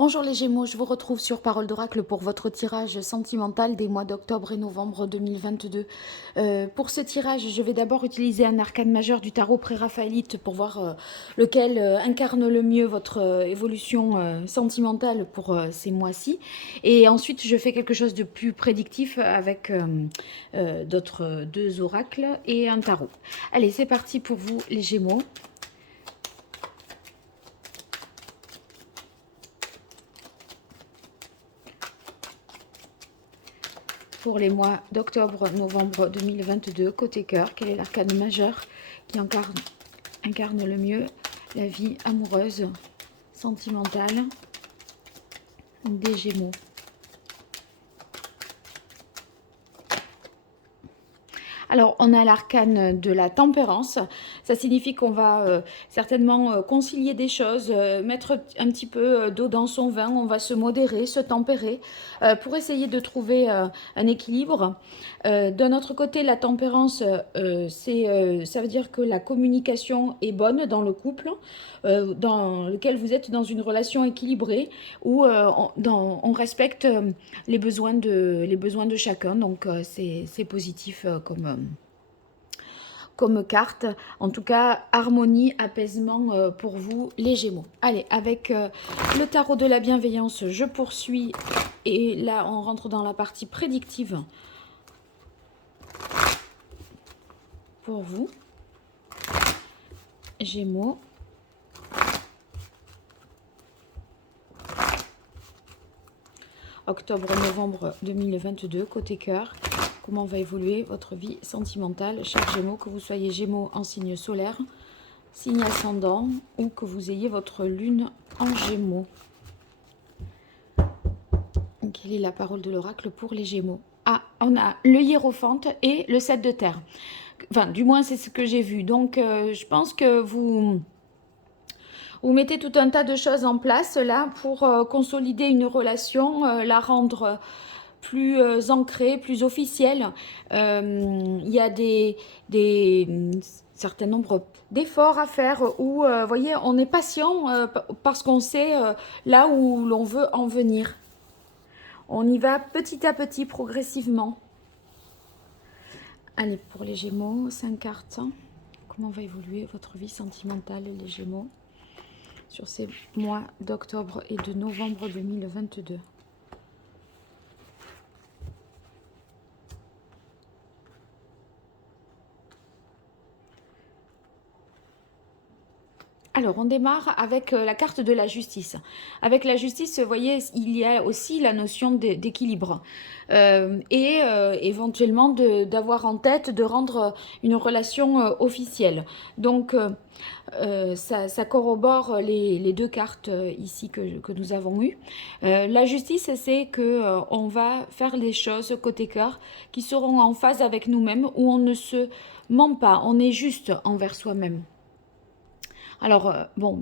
Bonjour les Gémeaux, je vous retrouve sur Parole d'Oracle pour votre tirage sentimental des mois d'octobre et novembre 2022. Pour ce tirage, je vais d'abord utiliser un arcane majeur du tarot pré-raphaélite pour voir lequel incarne le mieux votre évolution sentimentale pour ces mois-ci. Et ensuite, je fais quelque chose de plus prédictif avec d'autres deux oracles et un tarot. Allez, c'est parti pour vous les Gémeaux. Pour les mois d'octobre-novembre 2022, côté cœur, quel est l'arcane majeur qui incarne le mieux la vie amoureuse, sentimentale des Gémeaux? Alors, on a l'arcane de la tempérance. Ça signifie qu'on va certainement concilier des choses, mettre un petit peu d'eau dans son vin. On va se modérer, se tempérer pour essayer de trouver un équilibre. D'un autre côté, la tempérance, ça veut dire que la communication est bonne dans le couple, dans lequel vous êtes dans une relation équilibrée où on respecte les besoins de chacun. Donc, c'est positif comme carte. En tout cas, harmonie, apaisement pour vous, les Gémeaux. Allez, avec le tarot de la bienveillance, je poursuis. Et là, on rentre dans la partie prédictive pour vous, Gémeaux. Octobre-novembre 2022, côté cœur. Comment va évoluer votre vie sentimentale, chers Gémeaux, que vous soyez Gémeaux en signe solaire, signe ascendant, ou que vous ayez votre lune en Gémeaux. Quelle est la parole de l'oracle pour les Gémeaux? Ah, on a le hiérophante et le 7 de terre. Enfin, du moins, c'est ce que j'ai vu. Donc, je pense que vous mettez tout un tas de choses en place là pour consolider une relation, la rendre plus ancrée, plus officielle. Il y a certain nombre d'efforts à faire où, vous voyez, on est patient parce qu'on sait là où l'on veut en venir. On y va petit à petit, progressivement. Allez, pour les Gémeaux, 5 cartes. Comment va évoluer votre vie sentimentale, les Gémeaux, sur ces mois d'octobre et de novembre 2022? Alors, on démarre avec la carte de la justice. Avec la justice, vous voyez, il y a aussi la notion d'équilibre. Et éventuellement d'avoir en tête de rendre une relation officielle. Donc, ça corrobore les deux cartes ici que nous avons eues. La justice, c'est que on va faire les choses côté cœur qui seront en phase avec nous-mêmes, où on ne se ment pas, on est juste envers soi-même. Alors, bon,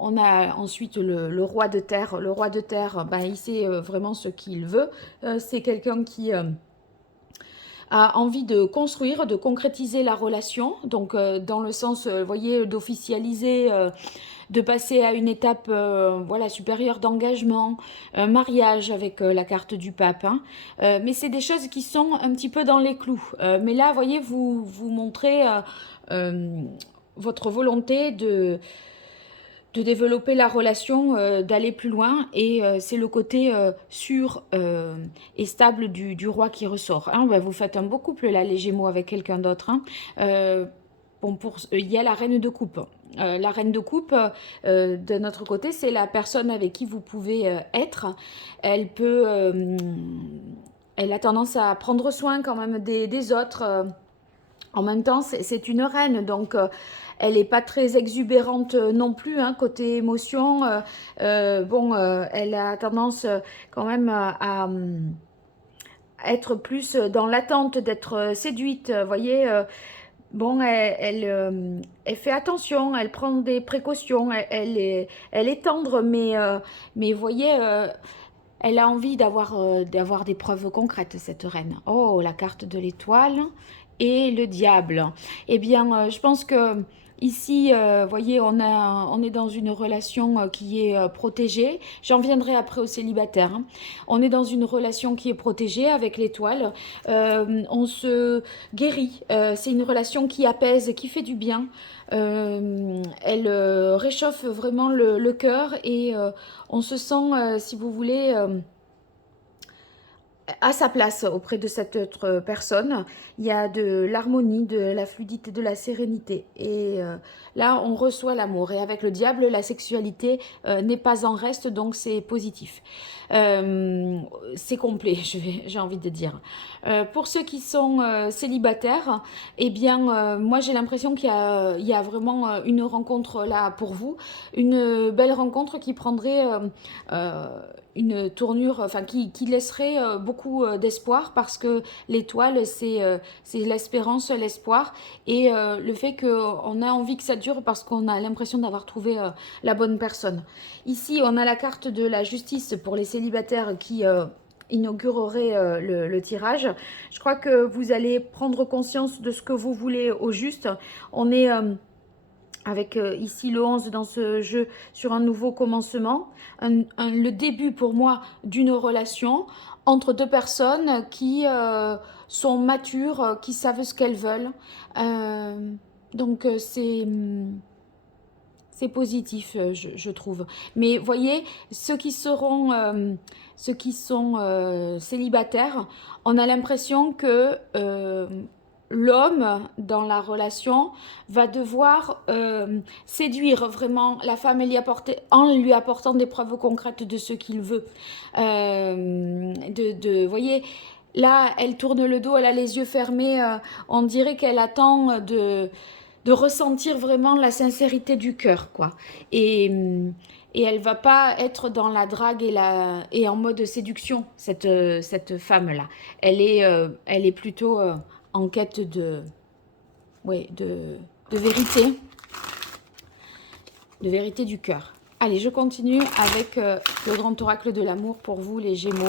on a ensuite le roi de terre. Le roi de terre, il sait vraiment ce qu'il veut. C'est quelqu'un qui a envie de construire, de concrétiser la relation. Donc, dans le sens, vous voyez, d'officialiser, de passer à une étape voilà, supérieure d'engagement, mariage avec la carte du pape. Hein. Mais c'est des choses qui sont un petit peu dans les clous. Mais là, vous voyez, vous montrez votre volonté de développer la relation, d'aller plus loin. Et c'est le côté sûr et stable du roi qui ressort. Hein. Vous faites un beau couple là, les Gémeaux, avec quelqu'un d'autre. Hein. Bon, il y a la reine de coupe. La reine de coupe, de notre côté, c'est la personne avec qui vous pouvez être. Elle peut... elle a tendance à prendre soin quand même des autres. En même temps, c'est une reine, donc elle n'est pas très exubérante non plus, hein, côté émotion. Elle a tendance quand même à être plus dans l'attente d'être séduite. Vous voyez, elle fait attention, elle prend des précautions, elle est tendre, mais vous voyez, elle a envie d'avoir des preuves concrètes, cette reine. Oh, la carte de l'étoile et le diable. Eh bien, je pense que Ici, vous voyez, on est dans une relation qui est protégée. J'en viendrai après aux célibataires, hein. On est dans une relation qui est protégée avec l'étoile. On se guérit. C'est une relation qui apaise, qui fait du bien. Elle réchauffe vraiment le cœur et on se sent, si vous voulez, à sa place auprès de cette autre personne. Il y a de l'harmonie, de la fluidité, de la sérénité. Et là, on reçoit l'amour. Et avec le diable, la sexualité n'est pas en reste, donc c'est positif. C'est complet, j'ai envie de dire. Pour ceux qui sont célibataires, eh bien, moi j'ai l'impression il y a vraiment une rencontre là pour vous. Une belle rencontre qui prendrait euh, une tournure, enfin qui laisserait beaucoup d'espoir parce que l'étoile c'est l'espérance, l'espoir et le fait qu'on a envie que ça dure parce qu'on a l'impression d'avoir trouvé la bonne personne. Ici on a la carte de la justice pour les célibataires qui inaugurerait le tirage. Je crois que vous allez prendre conscience de ce que vous voulez au juste. On est avec ici le 11 dans ce jeu sur un nouveau commencement, le début pour moi d'une relation entre deux personnes qui sont matures, qui savent ce qu'elles veulent. Donc c'est positif, je trouve. Mais voyez, ceux qui sont célibataires, on a l'impression que l'homme dans la relation va devoir séduire vraiment la femme en lui apportant des preuves concrètes de ce qu'il veut. Voyez, là, elle tourne le dos, elle a les yeux fermés. On dirait qu'elle attend de ressentir vraiment la sincérité du cœur, quoi. Et, et elle va pas être dans la drague et en mode séduction, cette femme-là. Elle est plutôt en quête ouais, de vérité du cœur. Allez, je continue avec le grand oracle de l'amour pour vous, les Gémeaux.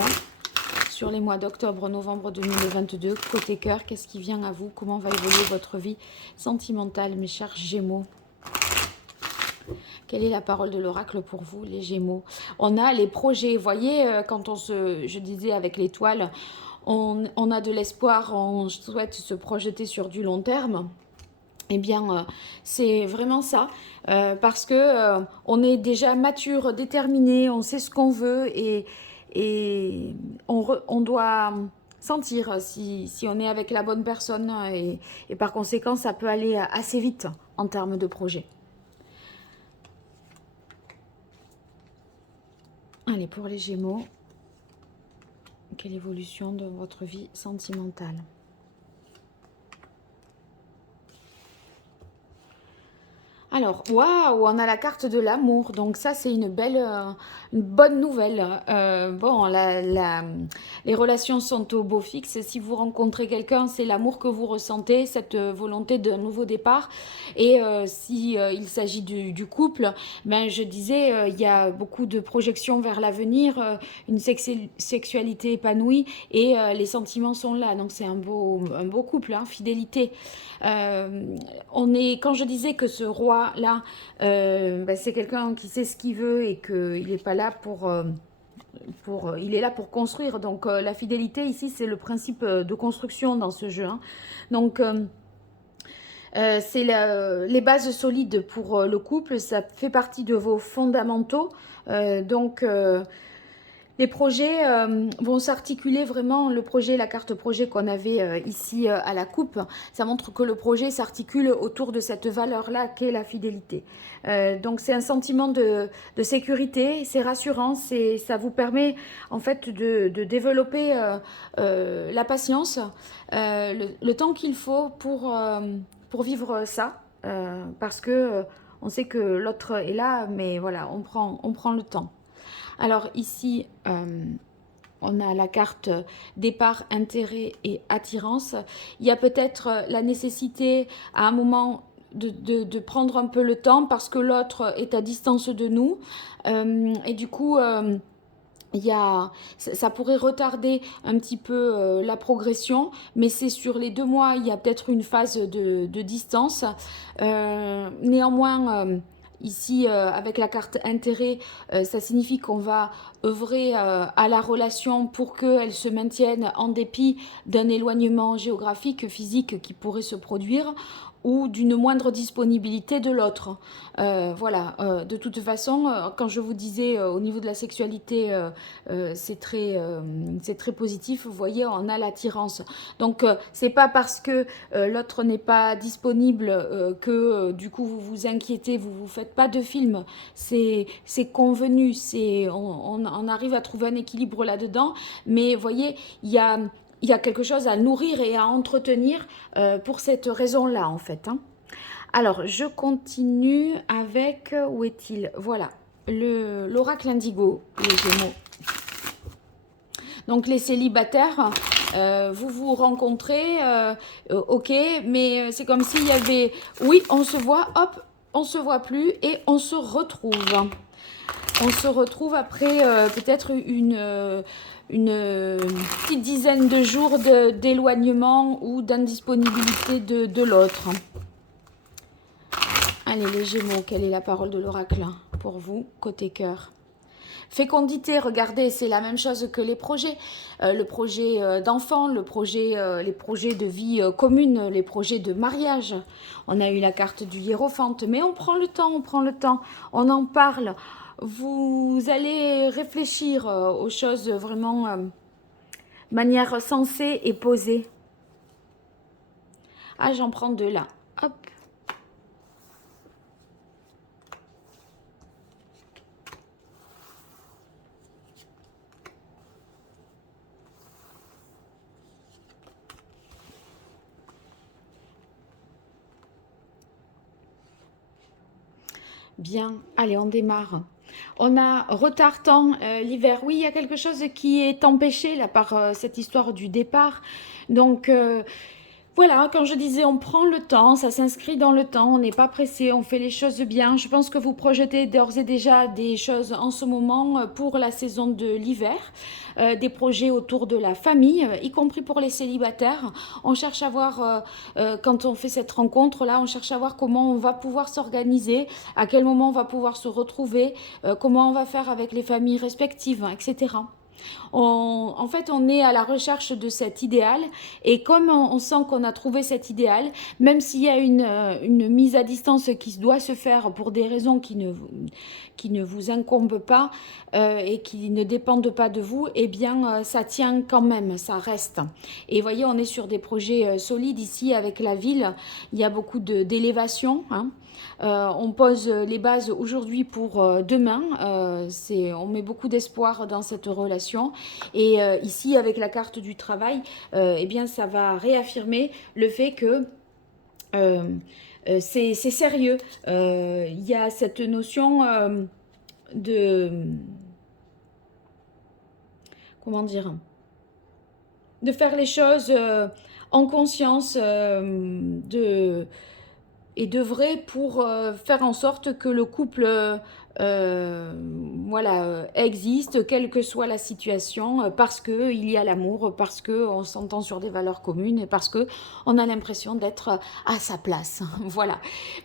Sur les mois d'octobre, novembre 2022, côté cœur, qu'est-ce qui vient à vous? Comment va évoluer votre vie sentimentale, mes chers Gémeaux? Quelle est la parole de l'oracle pour vous, les Gémeaux? On a les projets, vous voyez, quand je disais avec l'étoile, on a de l'espoir, on souhaite se projeter sur du long terme. Eh bien, c'est vraiment ça, parce que on est déjà mature, déterminé, on sait ce qu'on veut et on doit sentir si on est avec la bonne personne et par conséquent, ça peut aller assez vite en termes de projet. Allez, pour les Gémeaux, quelle évolution de votre vie sentimentale? Alors, waouh, on a la carte de l'amour, donc ça c'est une bonne nouvelle. Bon, les relations sont au beau fixe. Si vous rencontrez quelqu'un, c'est l'amour que vous ressentez, cette volonté d'un nouveau départ. Et si il s'agit du couple, ben je disais, il y a beaucoup de projections vers l'avenir, une sexualité épanouie et les sentiments sont là. Donc c'est un beau couple, hein, fidélité. Quand je disais que ce roi-là, c'est quelqu'un qui sait ce qu'il veut et qu'il n'est pas là il est là pour construire. Donc la fidélité ici, c'est le principe de construction dans ce jeu, hein. Donc c'est les bases solides pour le couple, ça fait partie de vos fondamentaux. Donc les projets vont s'articuler vraiment, la carte projet qu'on avait ici à la coupe, ça montre que le projet s'articule autour de cette valeur-là qu'est la fidélité. Donc c'est un sentiment de sécurité, c'est rassurant, ça vous permet en fait de développer la patience, le temps qu'il faut pour vivre ça, parce que on sait que l'autre est là, mais voilà, on prend le temps. Alors ici, on a la carte départ, intérêt et attirance. Il y a peut-être la nécessité à un moment de prendre un peu le temps parce que l'autre est à distance de nous. Et du coup, ça pourrait retarder un petit peu la progression, mais c'est sur les 2 mois, il y a peut-être une phase de distance. Néanmoins, ici, avec la carte intérêt, ça signifie qu'on va œuvrer à la relation pour qu'elle se maintienne en dépit d'un éloignement géographique, physique qui pourrait se produire ou d'une moindre disponibilité de l'autre. Voilà, de toute façon, quand je vous disais au niveau de la sexualité, c'est très positif, vous voyez, on a l'attirance. Donc, c'est pas parce que l'autre n'est pas disponible que du coup vous vous inquiétez, vous vous faites pas de film. C'est convenu, on arrive à trouver un équilibre là-dedans, mais vous voyez, il y a quelque chose à nourrir et à entretenir pour cette raison-là, en fait. Hein. Alors, je continue avec... Où est-il? Voilà, l'oracle indigo, les Gémeaux. Donc, les célibataires, vous vous rencontrez, ok, mais c'est comme s'il y avait... Oui, on se voit, hop, on se voit plus et on se retrouve. On se retrouve après peut-être une petite dizaine de jours d'éloignement ou d'indisponibilité de l'autre. Allez, les Gémeaux, quelle est la parole de l'oracle pour vous, côté cœur? Fécondité, regardez, c'est la même chose que les projets. Le projet d'enfant, les projets de vie commune, les projets de mariage. On a eu la carte du hiérophante, mais on prend le temps, on en parle. Vous allez réfléchir aux choses vraiment de manière sensée et posée. Ah, j'en prends 2 là. Hop. Bien, allez, on démarre. On a retardant l'hiver. Oui, il y a quelque chose qui est empêché là par cette histoire du départ. Donc, voilà, quand je disais on prend le temps, ça s'inscrit dans le temps, on n'est pas pressé, on fait les choses bien. Je pense que vous projetez d'ores et déjà des choses en ce moment pour la saison de l'hiver, des projets autour de la famille, y compris pour les célibataires. On cherche à voir, quand on fait cette rencontre-là, on cherche à voir comment on va pouvoir s'organiser, à quel moment on va pouvoir se retrouver, comment on va faire avec les familles respectives, etc. En fait, on est à la recherche de cet idéal et comme on sent qu'on a trouvé cet idéal, même s'il y a une mise à distance qui doit se faire pour des raisons qui ne vous incombent pas et qui ne dépendent pas de vous, eh bien, ça tient quand même, ça reste. Et vous voyez, on est sur des projets solides ici avec la ville. Il y a beaucoup d'élévation, hein. On pose les bases aujourd'hui pour demain. On met beaucoup d'espoir dans cette relation. Et ici, avec la carte du travail, eh bien, ça va réaffirmer le fait que c'est sérieux. Il y a cette notion de... Comment dire? De faire les choses en conscience, et d'œuvrer pour faire en sorte que le couple voilà, existe, quelle que soit la situation, parce qu'il y a l'amour, parce qu'on s'entend sur des valeurs communes et parce qu'on a l'impression d'être à sa place. Voilà.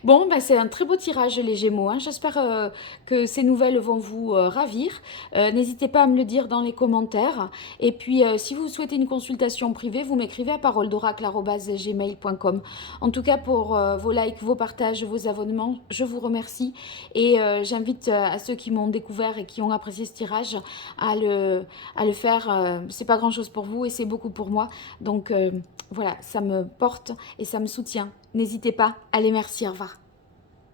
Bon, ben, c'est un très beau tirage, les Gémeaux. Hein. J'espère que ces nouvelles vont vous ravir. N'hésitez pas à me le dire dans les commentaires. Et puis, si vous souhaitez une consultation privée, vous m'écrivez à paroledoracle@gmail.com. En tout cas, pour vos likes, vos partages, vos abonnements, je vous remercie. Et j'invite à ceux qui m'ont découvert et qui ont apprécié ce tirage à le faire. C'est pas grand chose pour vous et c'est beaucoup pour moi. Donc voilà, ça me porte et ça me soutient. N'hésitez pas. Allez, merci, au revoir.